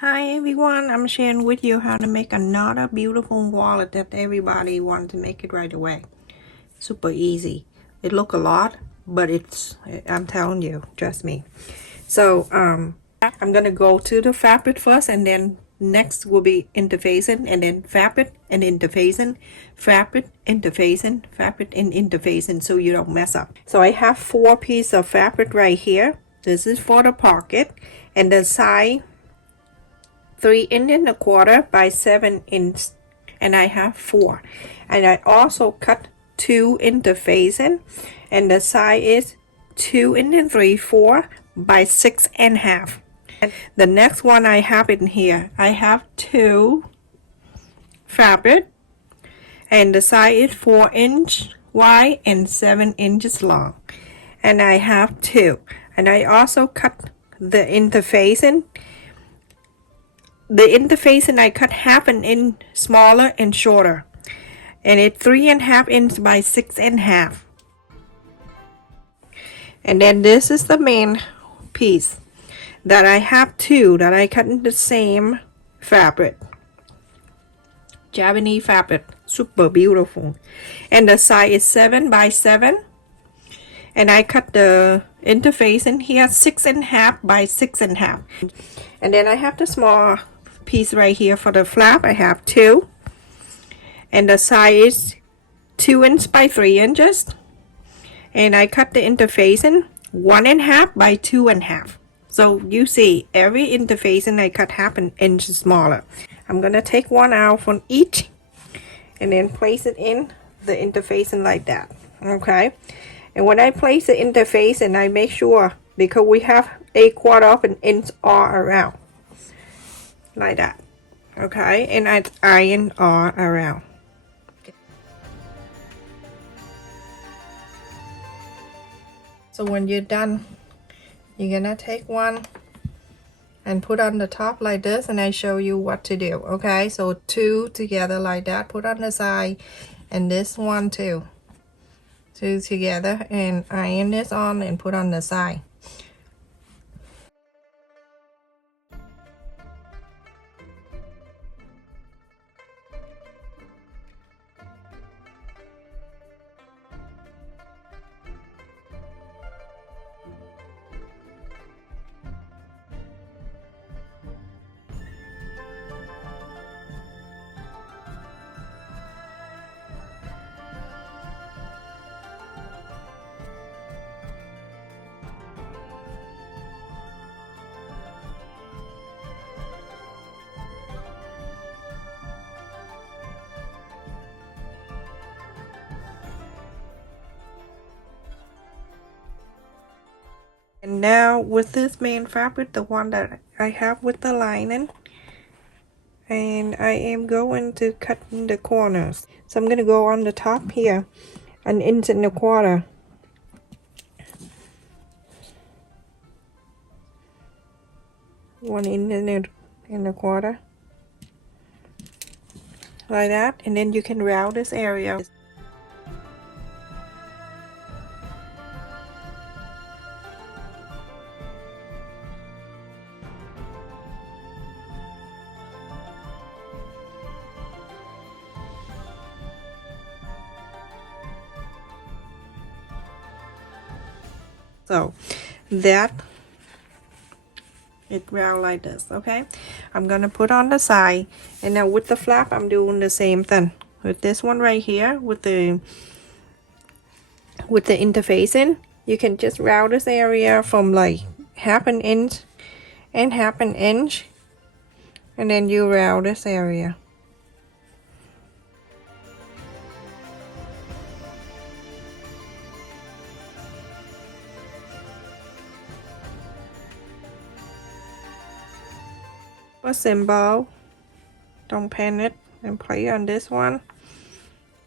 Hi everyone, I'm sharing with you how to make another beautiful wallet that everybody wants to make it right away. Super easy. It look a lot, but I'm telling you, trust me. So I'm gonna go to the fabric first, and then next will be interfacing, and then fabric and interfacing, fabric, interfacing, fabric and interfacing, so you don't mess up. So I have 4 pieces of fabric right here. This is for the pocket, and the side 3¼ by 7", and I have 4, and I also cut 2 interfacing, and the side is 2 3/4 by 6½. And the next one I have in here, I have 2 fabric, and the side is 4 inch wide and 7 inches long, and I have 2, and I also cut the interfacing. The interfacing I cut 1/2 inch smaller and shorter, and it's 3½ inch by 6½. And then this is the main piece that I have 2 that I cut in the same fabric, Japanese fabric, super beautiful, and the size is 7 by 7, and I cut the interfacing here 6½ by 6½. And then I have the small piece right here for the flap. I have 2, and the size is 2 inch by 3 inches, and I cut the interfacing 1½ by 2½. So you see every interfacing I cut 1/2 inch smaller. I'm gonna take one out from each and then place it in the interfacing like that. Okay, and when I place the interfacing, I make sure, because we have 1/4 inch all around like that. Okay, and I iron all around. So when you're done, you're gonna take one and put on the top like this, and I show you what to do. Okay, so 2 together like that, put on the side, and this one too, 2 together, and iron this on and put on the side. And now with this main fabric, the one that I have with the lining, and I am going to cut in the corners. So I'm going to go on the top here, 1 1/4 inch. One inch and a quarter, like that, and then you can round this area. So that it round like this. Okay, I'm gonna put on the side, and now with the flap I'm doing the same thing with this one right here. With the interfacing, you can just round this area from like 1/2 inch and 1/2 inch, and then you round this area. For symbol, don't panic and play on this one.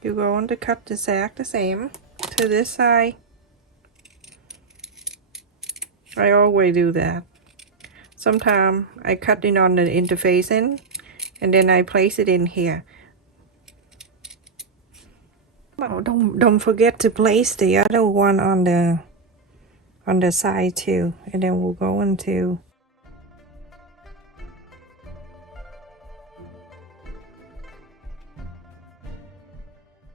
You're going to cut the sack the same to this side. I always do that. Sometimes I cut it on the interfacing, and then I place it in here. Oh, don't forget to place the other one on the side too, and then we'll go into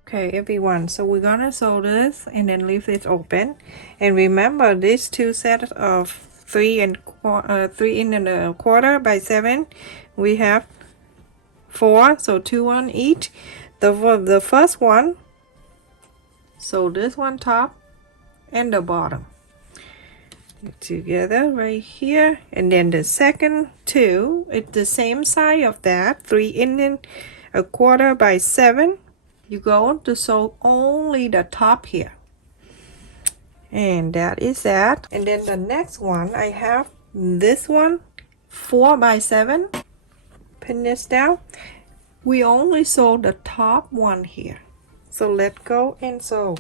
Okay, everyone, so we're gonna sew this and then leave this open. And remember, these two sets of 3 and 3 1/4 by 7, we have 4, so 2 on each. The first one, so this one top and the bottom together right here, and then the second two, it's the same size of that, 3 1/4 by 7. You go to sew only the top here, and that is that. And then the next one, I have this one, 4 by 7. Pin this down. We only sew the top one here, so let's go and sew.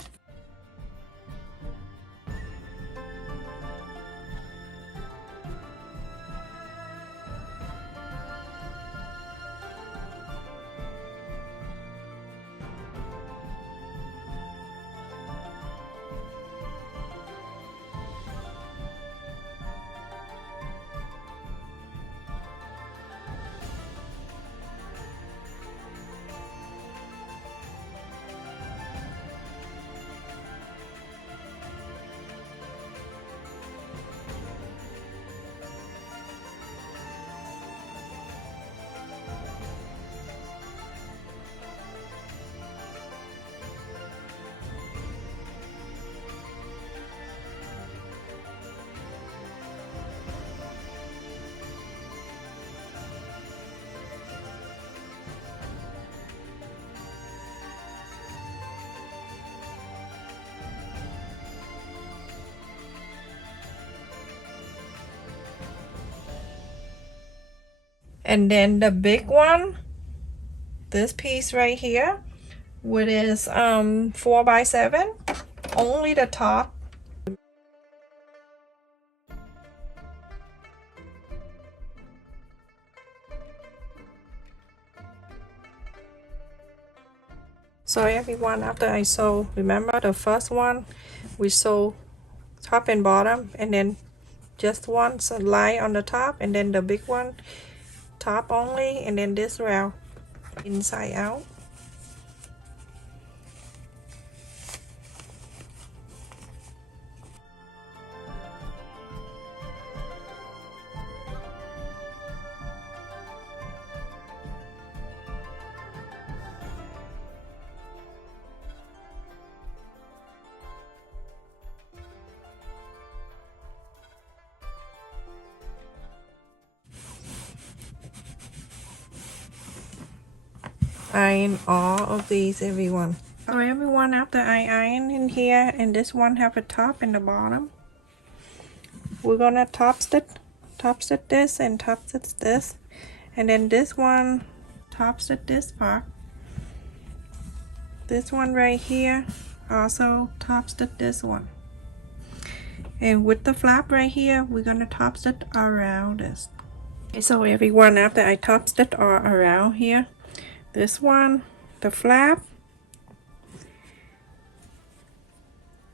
And then the big one, this piece right here, which is 4 by 7, only the top. So everyone, after I sew, remember the first one we sew top and bottom, and then just one line on the top, and then the big one top only, and then this round inside out. Iron all of these, everyone. So everyone, after I iron in here, and this one have a top and the bottom, we're gonna top stitch this and top stitch this, and then this one top stitch this part. This one right here also top stitch this one, and with the flap right here, we're gonna top stitch around this. Okay, so everyone, after I top stitch all around here, this one, the flap,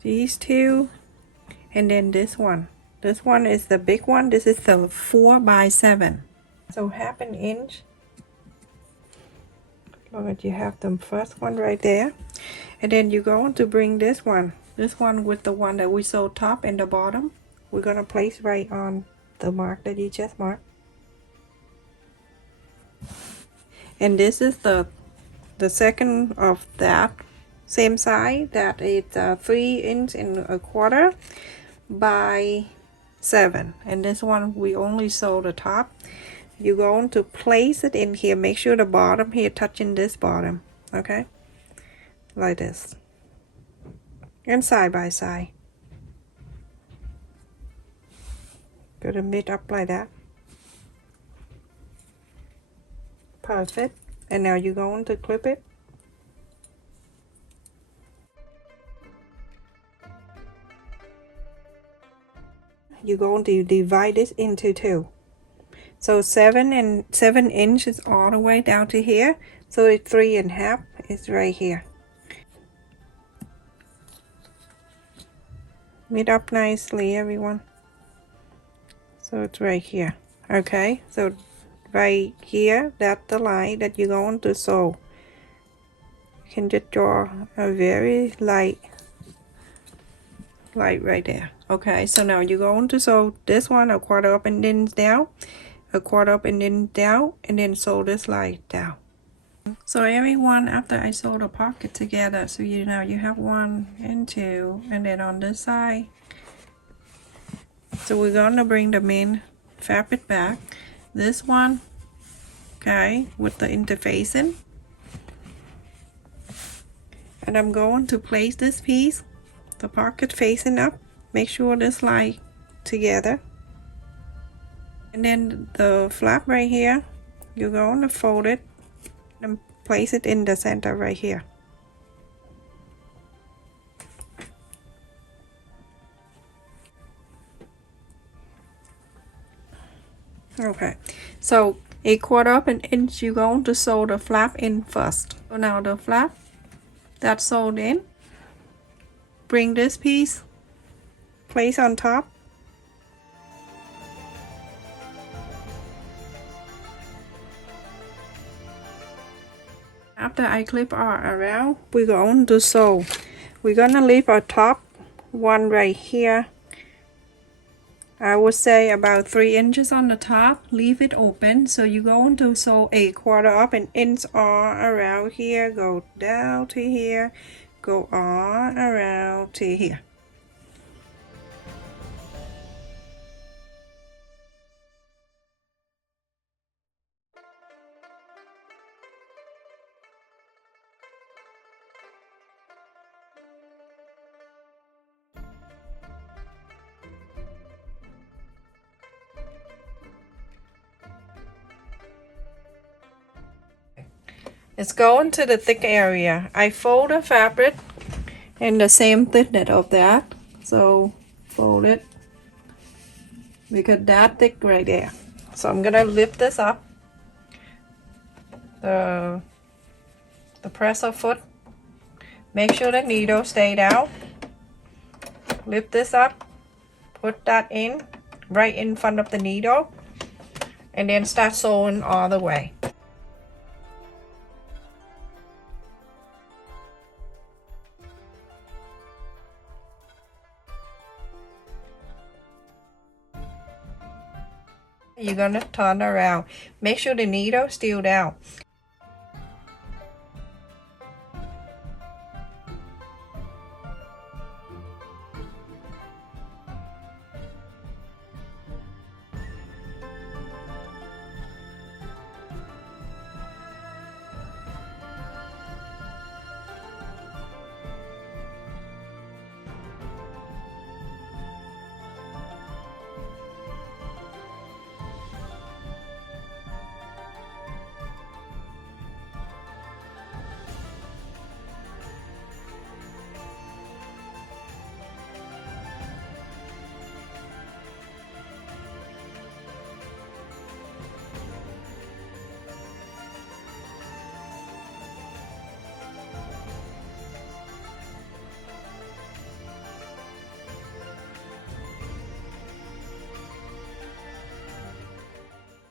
these two, and then this one. This one is the big one. This is the 4 by 7. So 1/2 inch. Look at, you have the first one right there, and then you're going to bring this one with the one that we sewed top and the bottom. We're gonna place right on the mark that you just marked. And this is the second of that same size, that is 3 1/4 by 7, and this one we only sew the top. You're going to place it in here, make sure the bottom here touching this bottom, okay, like this, and side by side. Gonna meet up like that. Perfect. And now you're going to clip it. You're going to divide this into 2. So 7 inches all the way down to here. So it's 3 1/2 is right here. Meet up nicely, everyone. So it's right here. Okay, so right here, that's the line that you're going to sew. can just draw a very light right there. Okay, so now you're going to sew this one a quarter up and then down, a quarter up and then down, and then sew this line down. So every one after I sew the pocket together, so you know you have 1 and 2, and then on this side. So we're gonna bring the main fabric back. This one, okay, with the interfacing. And I'm going to place this piece, the pocket facing up. Make sure this line together. And then the flap right here, you're going to fold it and place it in the center right here. Okay, so a quarter up an inch, you're going to sew the flap in first. So now the flap that's sewed in, bring this piece, place on top. After I clip our around, we're going to sew. We're gonna leave our top one right here. I would say about 3 inches on the top. Leave it open. So you're going to sew a quarter up an inch all around here. Go down to here. Go all around to here. It's going to the thick area. I fold the fabric in the same thickness of that. So fold it because that thick right there. So I'm gonna lift this up. The presser foot. Make sure the needle stay down. Lift this up. Put that in right in front of the needle. And then start sewing all the way. You're gonna turn around. Make sure the needle still down.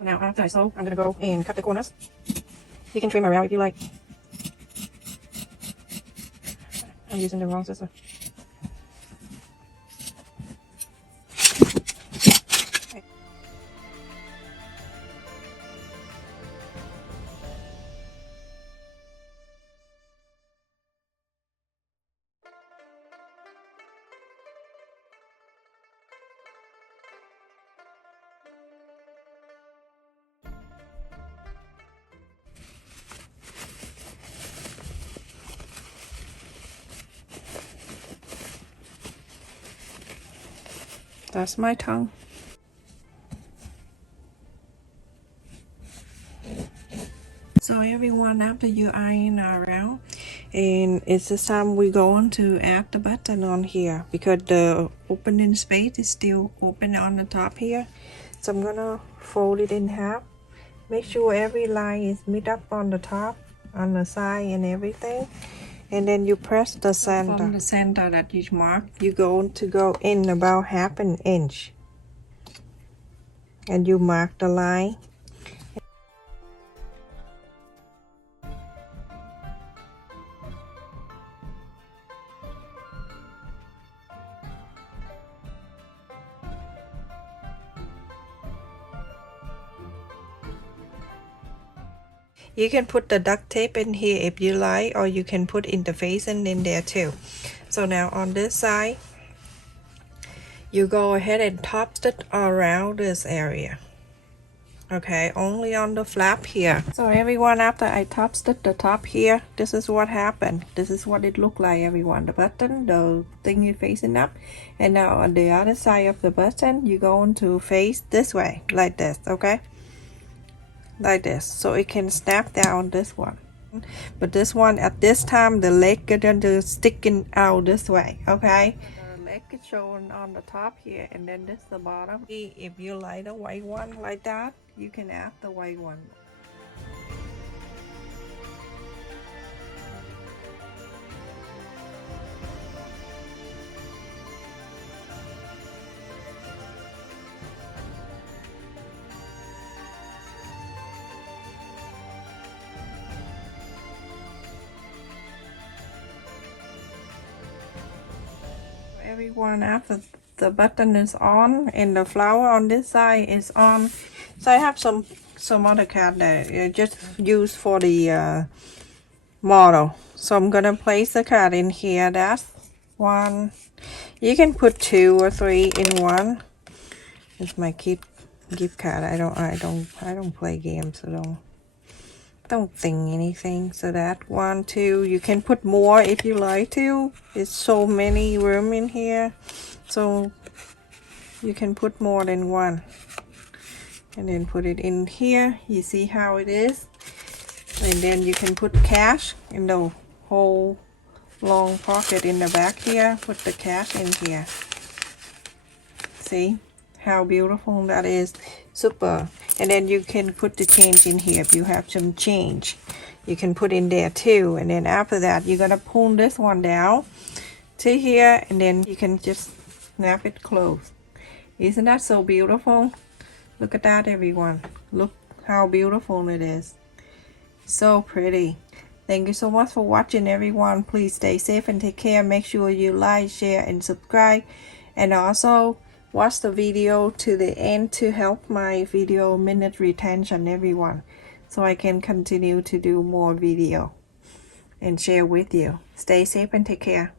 Now after I sew, I'm gonna go and cut the corners. You can trim around if you like. I'm using the wrong scissor. That's my tongue. So everyone, after you iron around, and it's this time we're going to add the button on here because the opening space is still open on the top here. So I'm gonna fold it in half. Make sure every line is mid up on the top, on the side and everything. And then you press the center. From the center that you marked, you're going to go in about 1/2 inch. And you mark the line. You can put the duct tape in here if you like, or you can put interfacing in there too. So now on this side, you go ahead and top stitch around this area. Okay, only on the flap here. So everyone, after I top stitch the top here, this is what happened. This is what it looked like, everyone. The button, the thing you're facing up, and now on the other side of the button, you're going to face this way, like this, okay? Like this, so it can snap down this one. But this one, at this time, the leg is going to sticking out this way, okay? The leg is showing on the top here, and then this the bottom. If you like the white one like that, you can add the white one. Everyone, after the button is on and the flower on this side is on, so I have some other card that I just used for the model. So I'm gonna place the card in here. That's one. You can put 2 or 3 in one. It's my gift card. I don't play games, so don't think anything. So that 1, 2, you can put more if you like to. There's so many room in here, so you can put more than one, and then put it in here. You see how it is, and then you can put cash in the whole long pocket in the back here. Put the cash in here. See how beautiful that is? Super. And then you can put the change in here. If you have some change, you can put in there too. And then after that, you're gonna pull this one down to here, and then you can just snap it closed. Isn't that so beautiful? Look at that, everyone. Look how beautiful it is. So pretty. Thank you so much for watching, everyone. Please stay safe and take care. Make sure you like, share, and subscribe. And also watch the video to the end to help my video minute retention, everyone, so I can continue to do more video and share with you. Stay safe and take care.